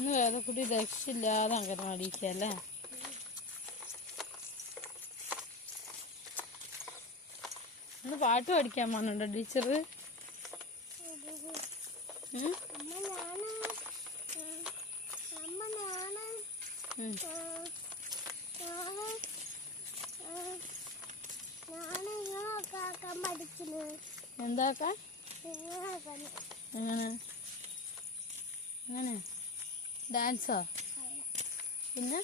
ഇന്ന് കൂടി? രക്ഷയില്ലാതെ അംഗനവാടിക്കല്ലേ ഇന്ന് പാട്ട് പഠിക്കാൻ പോകുന്നുണ്ടോ ടീച്ചർ. എന്താക്കാൻ ഞാൻ ഡാൻസോ? പിന്നെ?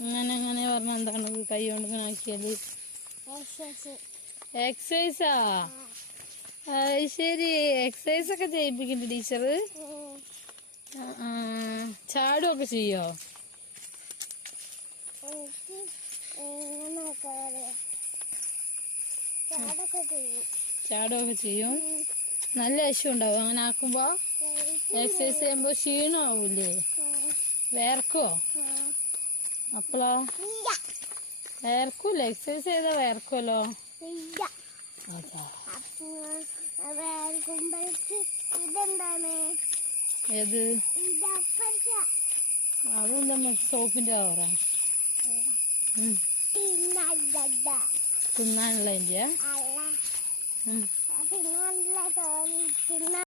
ഞാൻ അങ്ങനെ എങ്ങനെ പറഞ്ഞ എന്താണ് കൈ കൊണ്ട് ആക്കിയത്? എക്സസൈസ് ശരി. എക്സസൈസ് ഒക്കെ ചെയ്യിപ്പിക്കുന്നുണ്ട് ടീച്ചർ? ചാടുമൊക്കെ ചെയ്യോ? ചാടൊക്കെ ചെയ്യും. ചാടുമൊക്കെ ചെയ്യും. നല്ല ലക്ഷ്യം ഉണ്ടാവും. അങ്ങനെ ആക്കുമ്പോ എക്സസൈസ് ചെയ്യുമ്പോ ക്ഷീണമാവൂലേ വേർക്കോ? അപ്പളോ? വേർക്കൂല എക്സസൈസ് ചെയ്താ വേർക്കുമല്ലോ ഏത്? അതെന്താ സോപ്പിന്റെ കവറാ തിന്നാനുള്ള ഇന്ത്യ അല്ല